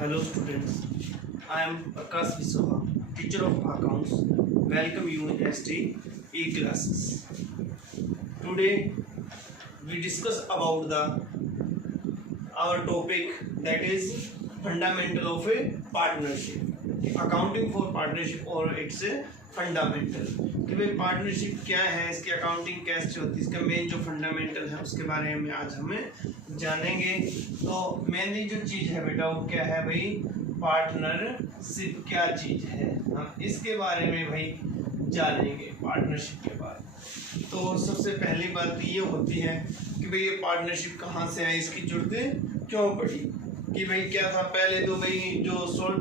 Hello students, I am Akash Viswaha, teacher of accounts. Welcome you in ST E-classes. Today we discuss about our topic, that is fundamental of a partnership. Accounting for partnership और it's a fundamental कि भाई partnership क्या है, इसकी accounting कैसे होती है, इसका मेन जो फंडामेंटल है उसके बारे में आज हमें जानेंगे। तो मेनली जो चीज़ है बेटा वो क्या है भाई, पार्टनरशिप क्या चीज़ है, हम इसके बारे में भाई जानेंगे पार्टनरशिप के बारे। तो सबसे पहली बात ये होती है कि भाई ये पार्टनरशिप कहाँ से आई, इसकी जरूरत क्यों पड़ी। कि भाई क्या था पहले, तो भाई जो सोल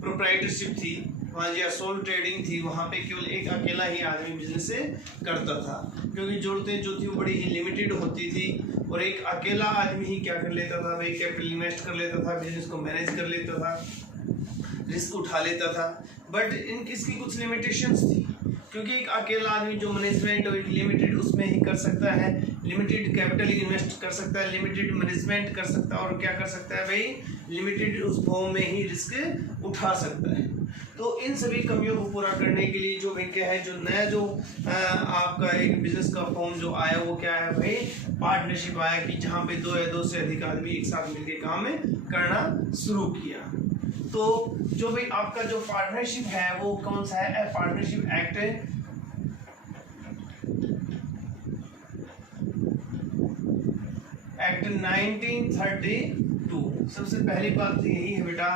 प्रोप्राइटरशिप थी वहाँ या सोल ट्रेडिंग थी, वहाँ पे केवल एक अकेला ही आदमी बिजनेस करता था, क्योंकि जरूरतें जो थी वो बड़ी ही लिमिटेड होती थी और एक अकेला आदमी ही क्या कर लेता था भाई, कैपिटल इन्वेस्ट कर लेता था, बिजनेस को मैनेज कर लेता था, रिस्क उठा लेता था। बट इसकी कुछ लिमिटेशंस थी, क्योंकि एक अकेला आदमी जो मैनेजमेंट और लिमिटेड उसमें ही कर सकता है, लिमिटेड कैपिटल इन्वेस्ट कर सकता है, लिमिटेड मैनेजमेंट कर सकता है और क्या कर सकता है भाई, लिमिटेड उस फॉर्म में ही रिस्क उठा सकता है। तो इन सभी कमियों को पूरा करने के लिए जो भाई क्या है, जो नया जो आपका एक बिजनेस का फॉर्म जो आया वो क्या है भाई, पार्टनरशिप आया, कि जहाँ पे दो या दो से अधिक आदमी एक साथ मिलकर काम करना शुरू किया। तो जो भाई आपका जो पार्टनरशिप है वो कौन सा है, पार्टनरशिप एक्ट एक्ट 1932। सबसे पहली बात तो यही है बेटा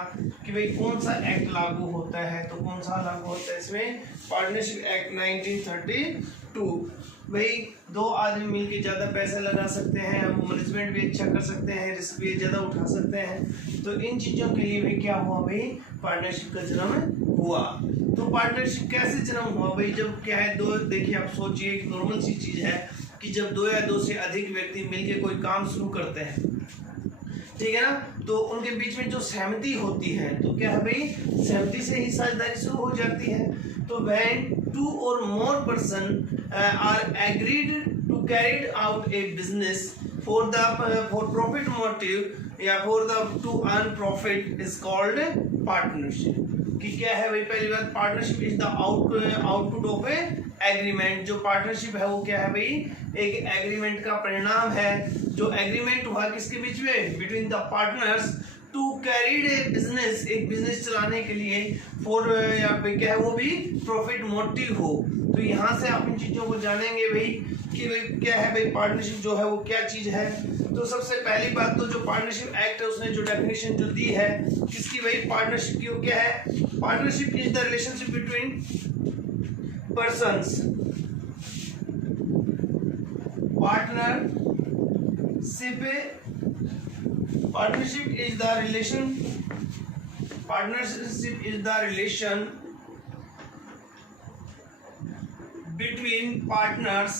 कि भाई कौन सा एक्ट लागू होता है, तो कौन सा लागू होता है इसमें, पार्टनरशिप एक्ट 1932। भाई दो आदमी मिलके ज़्यादा पैसा लगा सकते हैं, मैनेजमेंट भी अच्छा कर सकते हैं, रिस्क भी ज़्यादा उठा सकते हैं। तो इन चीज़ों के लिए भाई क्या हुआ भाई, पार्टनरशिप का जन्म हुआ। तो पार्टनरशिप कैसे जन्म हुआ भाई, जब क्या है दो, देखिए आप सोचिए एक नॉर्मल सी चीज़ है कि जब दो या दो से अधिक व्यक्ति मिलके कोई काम शुरू करते हैं, ठीक है ना, तो उनके बीच में जो सहमति होती है, तो क्या है भाई, सहमति से ही साझेदारी शुरू हो जाती है। तो when two or more person are agreed to carry out a business for profit motive या for the to earn profit is called partnership। कि क्या है भाई, पहली बात partnership is the output of A agreement. जो पार्टनरशिप है वो क्या है भाई, एक एग्रीमेंट का परिणाम है। जो एग्रीमेंट हुआ किसके बीच में, between the partners to carried a business, एक बिजनेस चलाने के लिए, फॉर या क्या है वो भी प्रॉफिट मोटिव हो। तो यहाँ से आप इन चीज़ों को जानेंगे भाई कि भाई क्या है भाई, पार्टनरशिप जो है वो क्या चीज़ है। तो सबसे पहली बात तो जो पार्टनरशिप एक्ट है उसने जो डेफिनेशन जो दी है किसकी भाई, पार्टनरशिप की, वो क्या है, partnership is the relationship between persons. Partnership is the relation between partners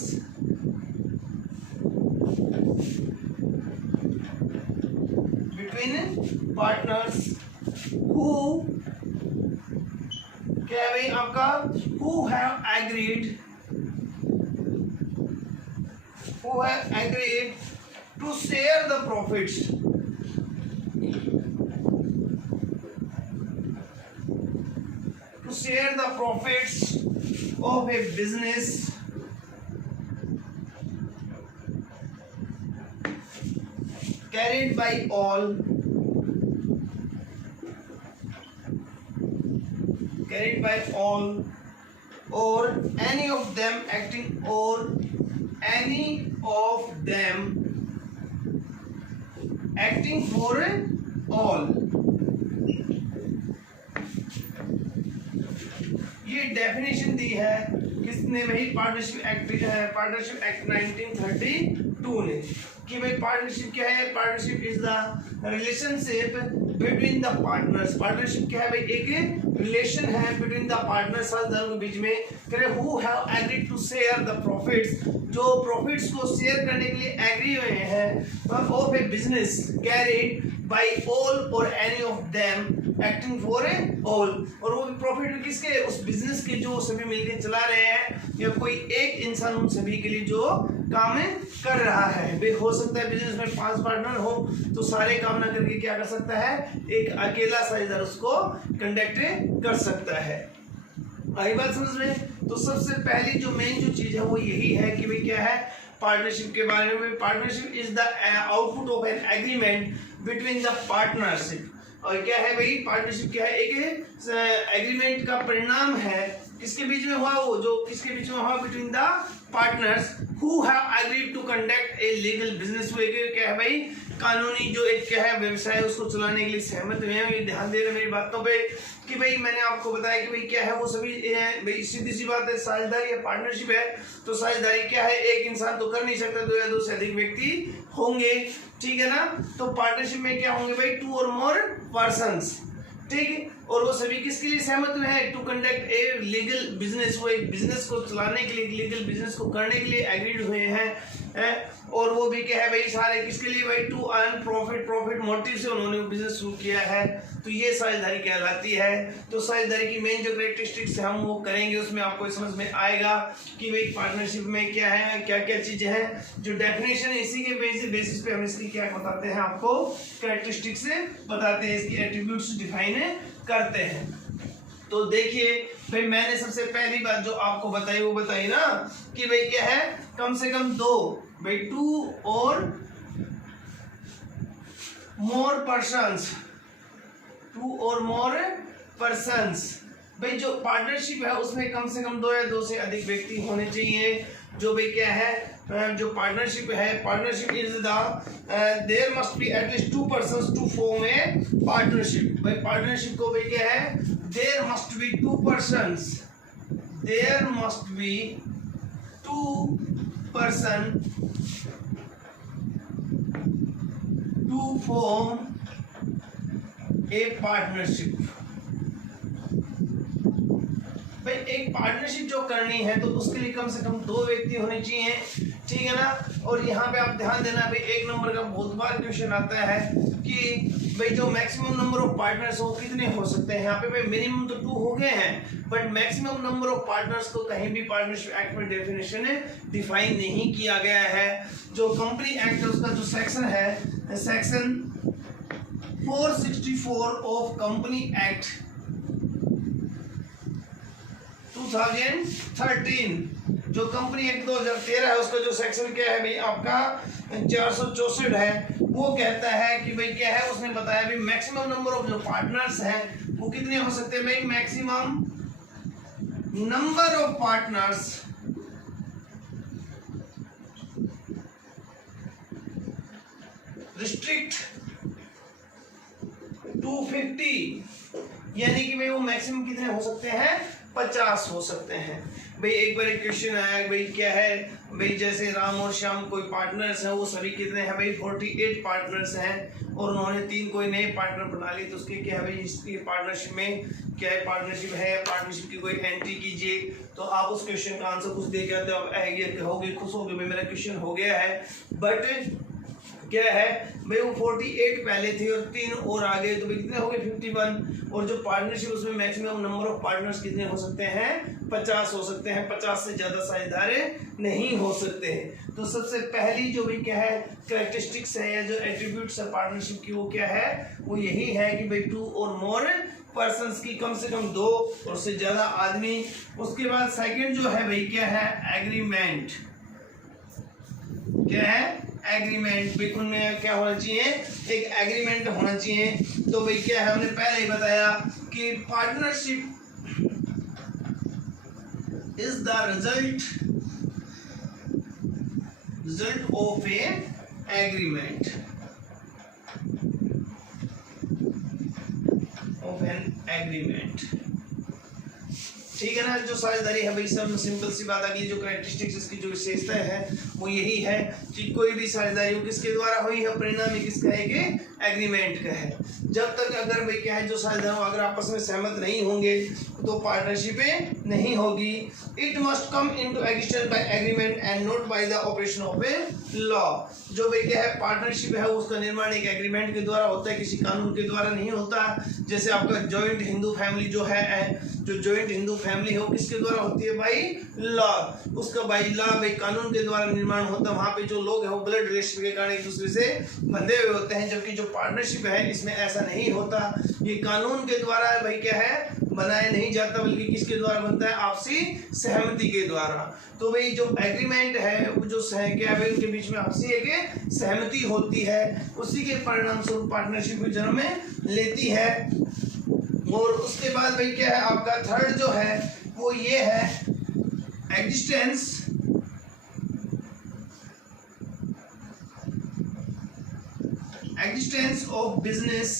who क्या है भाई आपका, who have agreed to share the profits of a business carried by all or any of them acting for all। ये definition दी है किसने भाई, partnership act 1932 ने, कि भाई पार्टनरशिप क्या है, partnership is the relationship between the partners. Partnership क्या है भाई, एक रिलेशन है बिटवीन द पार्टनर्स, साझेदारों के बीच में, who have agreed to share the profits, जो प्रॉफिट्स को शेयर करने के लिए एग्री हुए हैं, of a business carried by all और any of them acting for all, और वो प्रॉफिट किसके, उस बिजनेस के जो सभी मिलकर चला रहे हैं, या कोई एक इंसान उन सभी के लिए जो काम कर रहा है। भाई हो सकता है बिजनेस में 5 पार्टनर हो तो सारे काम ना करके क्या कर सकता है, एक अकेला साझेदार उसको कंडक्ट कर सकता है। आई बात समझ में? तो सबसे पहली जो मेन जो चीज है वो यही है कि भाई क्या है पार्टनरशिप के बारे में। Partnership is the output of an agreement between the partnership, और क्या है भाई पार्टनरशिप क्या है, एक एग्रीमेंट का परिणाम है किसके बीच में हुआ, वो जो किसके बीच में हुआ, between the partners who have agreed to conduct a legal business. क्या है भाई कानूनी जो एक क्या है व्यवसाय उसको चलाने के लिए सहमत हुए हैं। ध्यान दे रहे मेरी बातों पे कि भाई मैंने आपको बताया कि भाई क्या है वो सभी भाई सीधी सी बात है, साझेदारी या पार्टनरशिप है तो साझेदारी क्या है, एक इंसान तो कर नहीं सकता, 2 या 2 से अधिक व्यक्ति होंगे, ठीक है ना। तो पार्टनरशिप में क्या होंगे भाई 2 और मोर पर्सन्स, ठीक है, और वो सभी किसके लिए सहमत हुए हैं, to conduct a legal business, वो एक बिजनेस को चलाने के लिए, लीगल बिजनेस को करने के लिए एग्रीड हुए हैं, और वो भी क्या है भाई सारे किसके लिए भाई, to earn profit, profit motive से उन्होंने बिजनेस शुरू किया है, तो ये साझेदारी कहलाती है। तो साझेदारी की मेन जो कैरेक्टरिस्टिक्स हम वो करेंगे, उसमें आपको समझ में आएगा कि भाई पार्टनरशिप में क्या है, क्या क्या चीजें हैं, जो डेफिनेशन है इसी के बेसिस पे हम इसकी क्या बताते हैं, आपको कैरेक्टरिस्टिक्स बताते हैं, इसकी एट्रीब्यूट्स डिफाइन करते हैं। तो देखिए भाई मैंने सबसे पहली बात जो आपको बताई वो बताई ना कि भाई क्या है कम से कम 2 भाई 2 और मोर पर्सन्स, 2 और मोर पर्सन्स। भाई जो पार्टनरशिप है उसमें कम से कम 2 या 2 से अधिक व्यक्ति होने चाहिए। जो भाई क्या है जो पार्टनरशिप है, partnership is the there must be at least 2 persons to form a partnership. भाई पार्टनरशिप को भाई क्या है, there must be 2 persons, there must be 2 person to form a partnership. भाई एक पार्टनरशिप जो करनी है तो उसके लिए कम से कम 2 व्यक्ति होने चाहिए, ठीक है ना। और यहाँ पे आप ध्यान देना भाई 1 नंबर का बहुत बार क्वेश्चन आता है कि भाई जो मैक्सिमम नंबर ऑफ पार्टनर्स हो कितने हो सकते हैं। यहाँ पे भाई मिनिमम तो 2 हो गए हैं, but maximum number of partners को कहीं भी पार्टनरशिप एक्ट में डेफिनेशन डिफाइन नहीं किया गया है। जो कंपनी एक्ट है उसका जो सेक्शन है, सेक्शन 464 ऑफ कंपनी एक्ट 2013, जो कंपनी एक्ट 2013 है उसका जो सेक्शन क्या है भाई आपका 464 है, वो कहता है कि भाई क्या है, उसने बताया भाई मैक्सिमम नंबर ऑफ जो पार्टनर्स हैं वो कितने हो सकते हैं भाई, maximum number of partners restrict to 50, यानी कि भाई वो मैक्सिमम कितने हो सकते हैं, 50 हो सकते हैं। भाई एक बार एक क्वेश्चन आया भाई क्या है भाई जैसे राम और श्याम कोई पार्टनर्स हैं, वो सभी कितने हैं भाई 48 पार्टनर्स हैं, और उन्होंने 3 कोई नए पार्टनर बना लिए, तो उसके क्या है भाई इसकी पार्टनरशिप में क्या है, पार्टनरशिप है, पार्टनरशिप की कोई एंट्री कीजिए। तो आप उस क्वेश्चन का आंसर कुछ दे के आते हो, आप आएंगे होगी खुश होगे भाई मेरा क्वेश्चन हो गया है। बट क्या है भाई वो 48 पहले थे और 3 और आ गए, तो भाई कितने हो गए 51, और जो पार्टनरशिप उसमें मैक्सिमम नंबर ऑफ पार्टनर्स कितने हो सकते हैं, 50 हो सकते हैं, 50 से ज्यादा साझेदार नहीं हो सकते हैं। तो सबसे पहली जो भी क्या है कैरेक्टरिस्टिक्स है या जो एट्रीब्यूट्स है पार्टनरशिप की, वो क्या है, वो यही है कि भाई 2 और मोर पर्सन्स की कम से कम 2 और से ज्यादा आदमी। उसके बाद सेकंड जो है भाई क्या है एग्रीमेंट, क्या है एग्रीमेंट, भाई उनमें क्या होना चाहिए, एक एग्रीमेंट होना चाहिए। तो भाई क्या है हमने पहले ही बताया कि partnership is the result of A agreement, of an agreement, ठीक है ना। जो साझेदारी है भाई सब सिंपल सी बात आ गई, जो कैरेक्टरिस्टिक्स इसकी जो विशेषता है वो यही है कि कोई भी साझेदारी किसके द्वारा हुई है, परिणाम किसका है कि एग्रीमेंट का है। जब तक अगर भाई क्या है जो साझेदार अगर आपस में सहमत नहीं होंगे तो पार्टनरशिप नहीं होगी। It must come into existence by agreement and not by the operation of a law. जो भाई क्या है पार्टनरशिप है उसका निर्माण एक एग्रीमेंट के द्वारा होता है, किसी कानून के द्वारा नहीं होता। जैसे आपका जॉइंट हिंदू फैमिली जो है, जो जॉइंट हिंदू फैमिली है वो किसके द्वारा होती है? By law. उसका बाई लॉ भाई कानून के द्वारा निर्माण होता है। वहां पे जो लोग हैं वो ब्लड रिलेशन के कारण एक दूसरे से बंधे हुए होते हैं, जबकि जो पार्टनरशिप है इसमें ऐसा नहीं होता। ये कानून के द्वारा भाई क्या है बनाया नहीं जाता, बल्कि किसके द्वारा बनता है? आपसी सहमति के द्वारा। तो भाई जो एग्रीमेंट है वो जो क्या है उनके बीच में आपसी एक सहमति होती है, उसी के परिणाम स्वरूप पार्टनरशिप को जन्म लेती है। और उसके बाद भाई क्या है आपका थर्ड जो है वो ये है existence of business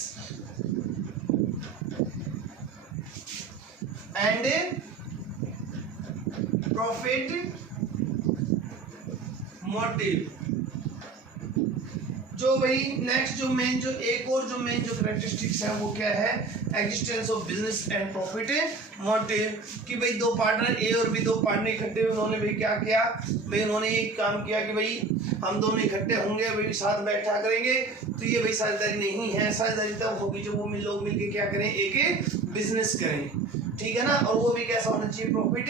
and profit motive. जो भाई नेक्स्ट जो मेन जो एक और जो मेन जो कैरेक्टरिस्टिक्स है वो क्या है? Existence of business and profit motive. कि भाई दो पार्टनर ए और बी, दो पार्टनर इकट्ठे हुए, उन्होंने भाई क्या किया? भाई उन्होंने ये काम किया कि भाई हम दोनों इकट्ठे होंगे, भाई साथ बैठा करेंगे। तो ये भाई साझेदारी नहीं है। साझेदारी तब होगी जब वो लोग मिलके क्या करें? एक बिजनेस करें, ठीक है ना। और वो भी कैसा होना चाहिए? Profit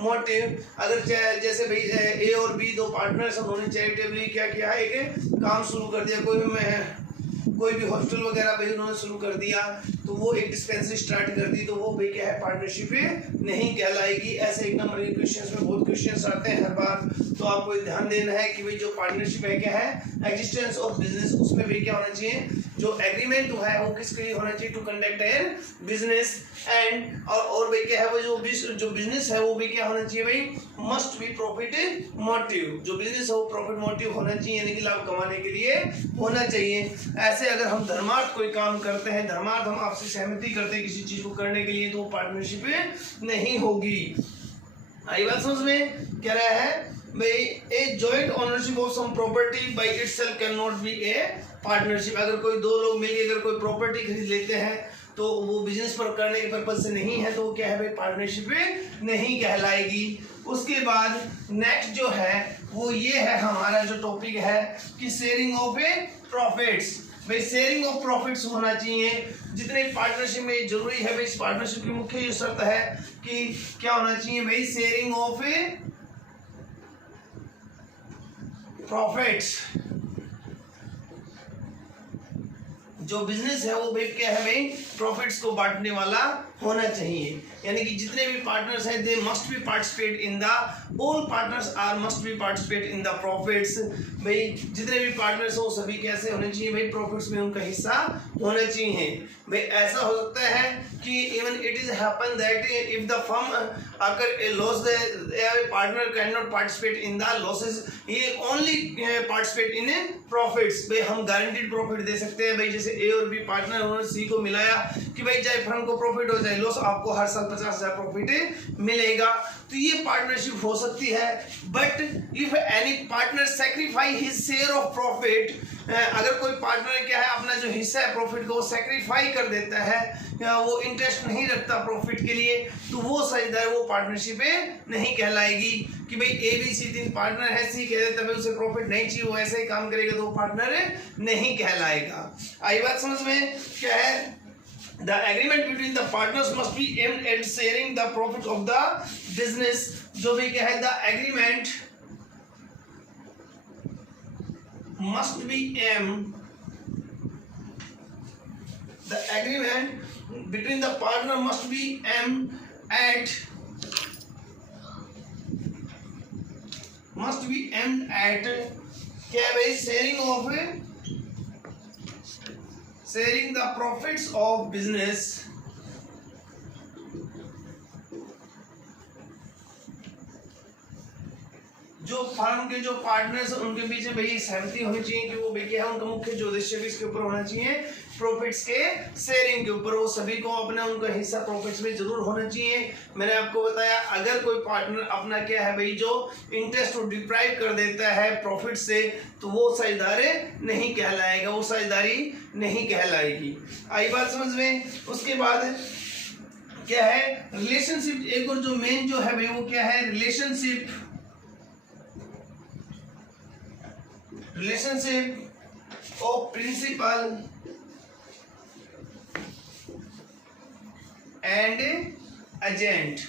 motive. अगर जैसे भाई ए और बी दो पार्टनर्स, उन्होंने चैरिटेबली क्या किया? एक काम शुरू कर दिया, कोई भी हॉस्टल वगैरह भाई उन्होंने शुरू कर दिया, तो वो एक डिस्पेंसरी स्टार्ट कर दी, तो वो भाई क्या है? पार्टनरशिप नहीं कहलाएगी। ऐसे एक नंबर के क्वेश्चंस में बहुत क्वेश्चंस आते हैं हर बार, तो आपको ध्यान देना है कि भाई जो पार्टनरशिप है क्या है? Existence of business. उसमें भी क्या होना चाहिए? जो एग्रीमेंट है वो किसके लिए होना चाहिए? To conduct a business and और भाई क्या है वो जो बिजनेस है वो भी क्या होना चाहिए भाई? Must be profit motive. जो बिजनेस है वो प्रॉफिट मोटिव होना चाहिए, यानी कि लाभ कमाने के लिए होना चाहिए। ऐसे अगर हम धर्मार्थ कोई काम करते हैं, धर्मार्थ हम आपसी सहमति करते हैं किसी चीज को करने के लिए, तो पार्टनरशिप नहीं होगी। आई बात समझ में? क्या रहा है भाई? A joint ownership of some property by itself can not be a partnership. अगर कोई दो लोग मिलकर अगर कोई प्रॉपर्टी खरीद लेते हैं तो वो बिजनेस पर करने के पर्पज से नहीं है, तो वो क्या है भाई? पार्टनरशिप नहीं कहलाएगी। उसके बाद नेक्स्ट जो है वो ये है हमारा जो टॉपिक है कि शेयरिंग ऑफ ए प्रॉफिट्स। भाई शेयरिंग ऑफ प्रॉफिट्स होना चाहिए जितने पार्टनरशिप में जरूरी है। भाई इस पार्टनरशिप की मुख्य ये शर्त है कि क्या होना चाहिए भाई? Sharing of A profits. जो बिजनेस है वो भाई क्या है भाई? प्रॉफिट्स को बांटने वाला होना चाहिए। यानी कि जितने भी पार्टनर्स हैं they must be participate in the all partners are must be participate in the profits. भाई जितने भी पार्टनर्स हो सभी कैसे होने चाहिए भाई? प्रॉफिट्स में उनका हिस्सा होना चाहिए। भाई ऐसा हो सकता है कि even it is happen that if the firm अगर a loss the partner can not participate in the losses, ये ओनली पार्टिसिपेट इन प्रॉफिट्स। भाई हम गारंटीड प्रॉफिट दे सकते हैं। भाई जैसे ए और बी पार्टनर उन्होंने सी को मिलाया कि भाई चाहे फर्म को प्रॉफिट हो जाए लॉस, आपको हर साल 50,000 प्रॉफिट मिलेगा, तो ये पार्टनरशिप हो सकती है। But if any partner sacrifice his share of profit, अगर कोई पार्टनर क्या है अपना जो हिस्सा है प्रॉफिट को वो सैक्रिफाई कर देता है या वो इंटरेस्ट नहीं रखता प्रॉफिट के लिए, तो वो साझेदार वो पार्टनरशिप नहीं कहलाएगी। कि भाई ए बी सी तीन पार्टनर है, सी कह देता है उसे प्रॉफिट नहीं चाहिए, वो ऐसे ही काम करेगा तो वो पार्टनर नहीं कहलाएगा। आई बात समझ में? क्या है? The agreement between the partners must be aimed at sharing the profit of the business। जो भी क्या है? The agreement must be aimed, the agreement between the partner must be aimed at क्या भाई? sharing the profits of business जो firm के जो partners उनके बीच में भाई सहमति होनी चाहिए कि वो भाई क्या है उनका मुख्य जो उद्देश्य भी इसके ऊपर होना चाहिए प्रॉफिट्स के शेयरिंग के ऊपर, वो सभी को अपना उनका हिस्सा प्रॉफिट्स में जरूर होना चाहिए। मैंने आपको बताया अगर कोई पार्टनर अपना क्या है भाई जो इंटरेस्ट को डिप्राइव कर देता है प्रॉफिट से, तो वो साझेदार नहीं कहलाएगा, वो साझेदारी नहीं कहलाएगी। आई बात समझ में। उसके बाद क्या है रिलेशनशिप, एक और जो मेन जो है भाई वो क्या है relationship of principal and agent.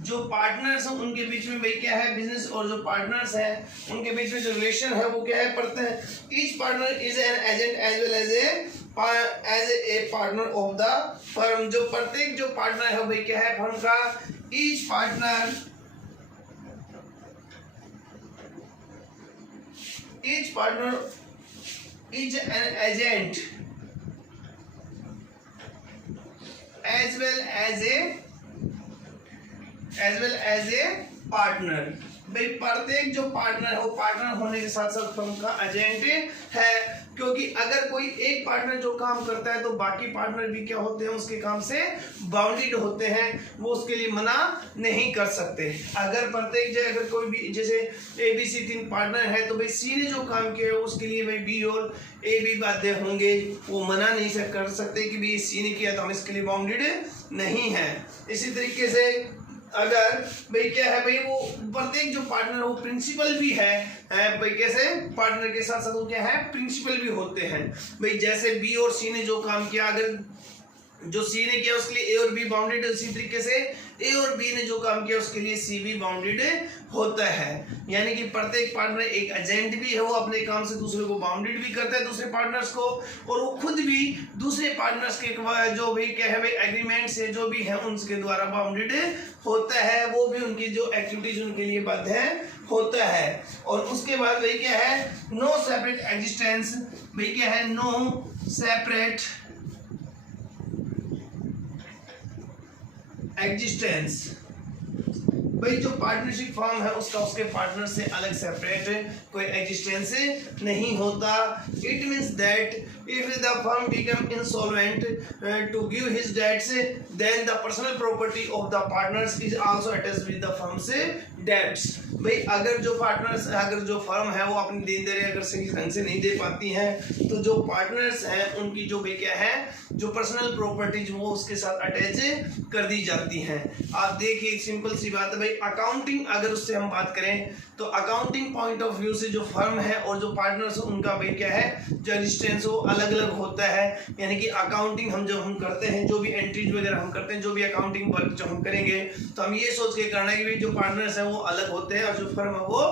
जो पार्टनर्स हैं उनके बीच में भाई क्या है बिजनेस और जो पार्टनर्स हैं उनके बीच में जो रिलेशन है वो क्या है पड़ते हैं। Each partner is an agent as well as a partner of the firm. जो प्रत्येक जो पार्टनर है भाई क्या है फर्म का, each partner is an agent as well as a partner. भाई प्रत्येक जो पार्टनर है वो पार्टनर होने के साथ साथ फर्म का एजेंट है, क्योंकि अगर कोई एक पार्टनर जो काम करता है तो बाकी पार्टनर भी क्या होते हैं उसके काम से बाउंडेड होते हैं, वो उसके लिए मना नहीं कर सकते। अगर प्रत्येक जगह अगर कोई भी जैसे ABC 3 पार्टनर है तो भाई C ने जो काम किया है उसके लिए भाई B और A भी बाध्य होंगे, वो मना नहीं कर सकते कि भाई C ने किया तो हम इसके लिए बाउंडेड नहीं है। इसी तरीके से अगर भाई क्या है भाई वो प्रत्येक जो पार्टनर है वो प्रिंसिपल भी है भाई कैसे पार्टनर के साथ साथ वो क्या है प्रिंसिपल भी होते हैं। भाई जैसे B और C ने जो काम किया, अगर जो C ने किया उसके लिए A और B बाउंडेड है, उसी तरीके से A और B ने जो काम किया उसके लिए C भी बाउंडेड होता है। यानी कि प्रत्येक पार्टनर एक एजेंट भी है, वो अपने काम से दूसरे को बाउंडेड भी करता है दूसरे पार्टनर्स को, और वो खुद भी दूसरे पार्टनर्स के जो भी क्या है भाई एग्रीमेंट से जो भी है उनके द्वारा बाउंडेड होता है, वो भी उनकी जो एक्टिविटीज उनके लिए बाध्य होता है। और उसके बाद भाई क्या है नो सेपरेट एग्जिस्टेंस। भाई क्या है नो सेपरेट एग्जिस्टेंस। भाई जो पार्टनरशिप फॉर्म है उसका उसके पार्टनर से अलग सेपरेट कोई एग्जिस्टेंस नहीं होता। It means that if the firm become insolvent to give his debts then the personal property of the partners is also attached with the firm's debts. भाई अगर जो पार्टनर्स अगर जो फर्म है वो अपनी देनदारी अगर सही ढंग से नहीं दे पाती हैं तो जो पार्टनर्स हैं उनकी जो भाई क्या है जो पर्सनल प्रॉपर्टीज वो उसके साथ अटैच कर दी जाती हैं। आप देखिए एक सिंपल सी बात है भाई अकाउंटिंग अगर उससे हम बात करें तो अकाउंटिंग पॉइंट ऑफ व्यू से जो फर्म है और जो पार्टनर्स है उनका भाई क्या है जो एग्जिस्टेंस वो अलग अलग होता है। यानी कि अकाउंटिंग हम जब हम करते हैं जो भी एंट्रीज वगैरह हम करते हैं जो भी अकाउंटिंग वर्क जो हम करेंगे तो हम ये सोच के करना है कि भाई जो पार्टनर्स हैं वो अलग होते हैं और जो फर्म है वो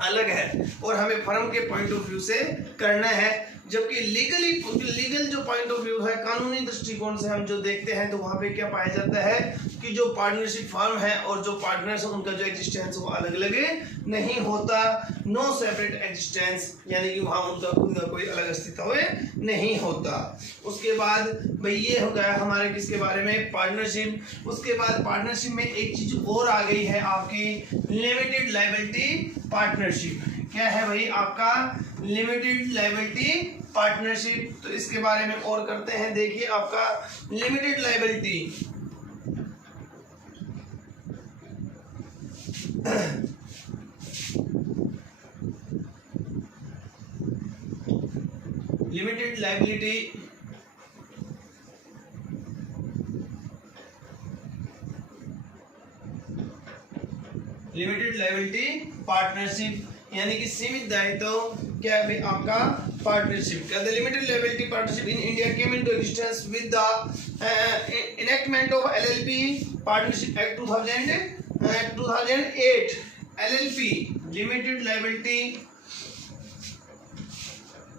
अलग है, और हमें फर्म के पॉइंट ऑफ व्यू से करना है। जबकि लीगल जो पॉइंट ऑफ व्यू है कानूनी दृष्टिकोण से हम जो देखते हैं तो वहां पे क्या पाया जाता है कि जो पार्टनरशिप फर्म है और जो पार्टनर्स है उनका जो एग्जिस्टेंस वो अलग अलग नहीं होता। नो सेपरेट एग्जिस्टेंस, यानी कि वहां उनका खुद का कोई अलग अस्तित्व नहीं होता। उसके बाद भाई ये हो गया हमारे किसके बारे में पार्टनरशिप। उसके बाद पार्टनरशिप में एक चीज और आ गई है आपकी लिमिटेड लायबिलिटी पार्टनरशिप। क्या है भाई आपका लिमिटेड लायबिलिटी पार्टनरशिप। तो इसके बारे में और करते हैं। देखिए आपका limited liability limited liability partnership यानी कि सीमित दायित्व क्या है भाई आपका पार्टनरशिप। क्या the limited liability partnership in India came into existence with the enactment of LLP partnership act 2008। LLP limited liability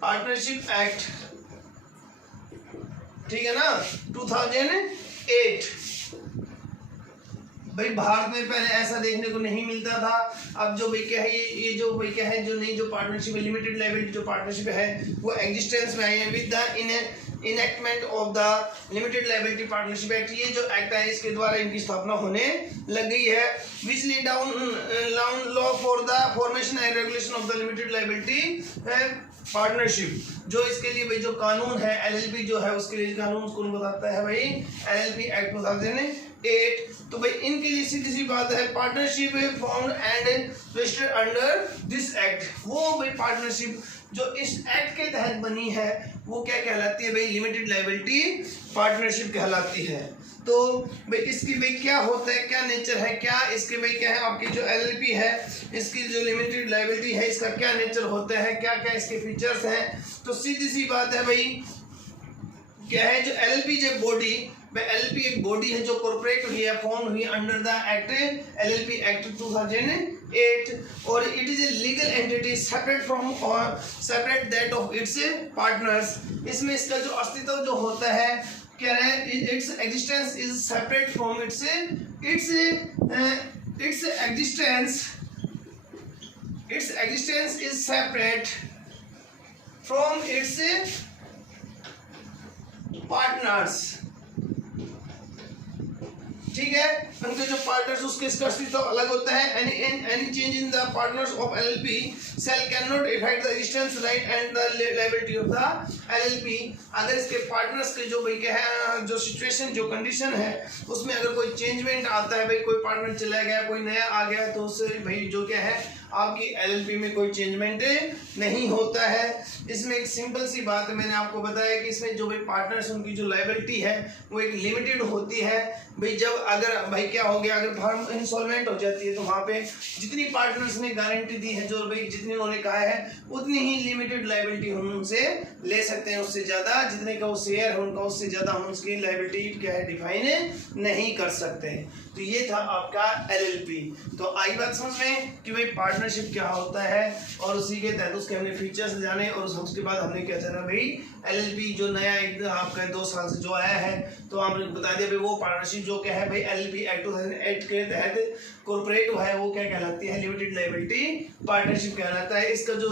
partnership act, ठीक है ना 2008। भाई भारत में पहले ऐसा देखने को नहीं मिलता था। अब जो भाई क्या है ये जो भाई क्या है जो नई जो पार्टनरशिप है लिमिटेड लायबिलिटी जो पार्टनरशिप है वो एग्जिस्टेंस में आई है with the enactment of the limited liability partnership act. ये जो एक्ट है इसके द्वारा इनकी स्थापना होने लग गई है। विच laid down law for the formation and regulation of the limited liability partnership, जो इसके लिए भाई जो कानून है एलएलपी जो है उसके लिए कानून कौन बताता है भाई, एलएलपी एक्ट 2008। तो भाई इनके लिए सीधी सी बात है, partnership formed and registered under this act, वो भाई पार्टनरशिप जो इस एक्ट के तहत बनी है वो क्या कहलाती है भाई, लिमिटेड लायबिलिटी पार्टनरशिप कहलाती है। तो भाई इसकी भाई क्या होता है, क्या नेचर है, क्या इसके भाई क्या है, आपकी जो एलएलपी है इसकी जो लिमिटेड लायबिलिटी है इसका क्या नेचर होता है, क्या क्या इसके फीचर्स हैं। तो सीधी सी बात है भाई क्या है, जो एलएलपी जो बॉडी, एलएलपी एक बॉडी है जो कॉर्पोरेट हुई है, फॉर्म हुई under the act LLP act 2008, और it is a legal entity separate from और separate that of its partners. इसमें इसका जो अस्तित्व जो होता है क्या है, its existence is separate from its existence is separate from its partners. ठीक है, उनके जो पार्टनर्स उसके इसका अस्तित्व अलग होता है। Any change in the partners of LLP shall can not effect the existence right and the liability of the LLP. अगर इसके पार्टनर्स के जो भाई क्या है, जो सिचुएशन जो कंडीशन है उसमें अगर कोई चेंजमेंट आता है, भाई कोई पार्टनर चला गया कोई नया आ गया, तो उससे भाई जो क्या है आपकी एलएलपी में कोई चेंजमेंट नहीं होता है। इसमें एक सिंपल सी बात है, मैंने आपको बताया कि इसमें जो भाई पार्टनर्स उनकी जो लायबिलिटी है वो एक लिमिटेड होती है। भाई जब अगर भाई क्या हो गया, अगर फर्म इंसॉल्वेंट हो जाती है तो वहाँ पे जितनी पार्टनर्स ने गारंटी दी है, जो भाई जितनी उन्होंने कहा है उतनी ही लिमिटेड लायबिलिटी हम उनसे ले सकते हैं, उससे ज़्यादा जितने का वो शेयर है उनका उससे ज़्यादा हम उसकी लायबिलिटी क्या है डिफाइन नहीं कर सकते। तो ये था आपका एलएलपी। तो आई बात समझ में कि भाई पार्टनरशिप क्या होता है, और उसी के तहत उसके हमने फीचर्स जाने, और उसके बाद हमने क्या जाना भाई एलएलपी जो नया एक आपका 2 साल से जो आया है, तो हमने बता दिया भाई वो पार्टनरशिप जो क्या है भाई एलएलपी एक्ट 2008 के तहत कॉर्पोरेट है वो क्या कहलाती है, लिमिटेड लायबिलिटी पार्टनरशिप कहलाता है। इसका जो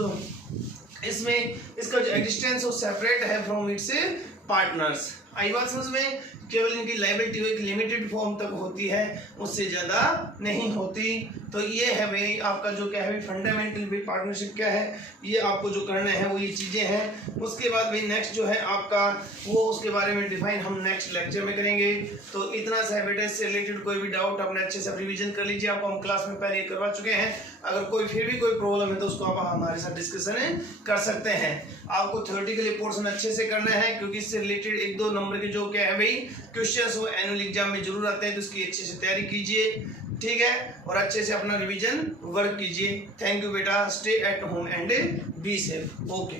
इसमें इसका जो एग्जिस्टेंस वो सेपरेट है फ्रॉम इट्स पार्टनर्स। आई बात समझ में, केवल इनकी लायबिलिटी एक लिमिटेड फॉर्म तक होती है, उससे ज़्यादा नहीं होती। तो ये है भाई आपका जो क्या है भाई फंडामेंटल भी पार्टनरशिप क्या है, ये आपको जो करना है वो ये चीज़ें हैं। उसके बाद भाई नेक्स्ट जो है आपका वो उसके बारे में डिफाइन हम नेक्स्ट लेक्चर में करेंगे। तो इतना सा बेटा इससे रिलेटेड कोई भी डाउट अपने अच्छे से रिविजन कर लीजिए, आपको हम क्लास में पहले करवा चुके हैं। अगर कोई फिर भी कोई प्रॉब्लम है तो उसको आप हमारे साथ डिस्कशन कर सकते हैं। आपको थ्योरेटिकली पोर्शन अच्छे से करना है, क्योंकि इससे रिलेटेड 1-2 नंबर के जो क्या है भाई क्वेश्चंस वो एनुअल एग्जाम में जरूर आते हैं, तो उसकी अच्छे से तैयारी कीजिए, ठीक है, और अच्छे से अपना रिवीजन वर्क कीजिए। थैंक यू बेटा, stay at home and be safe. Okay.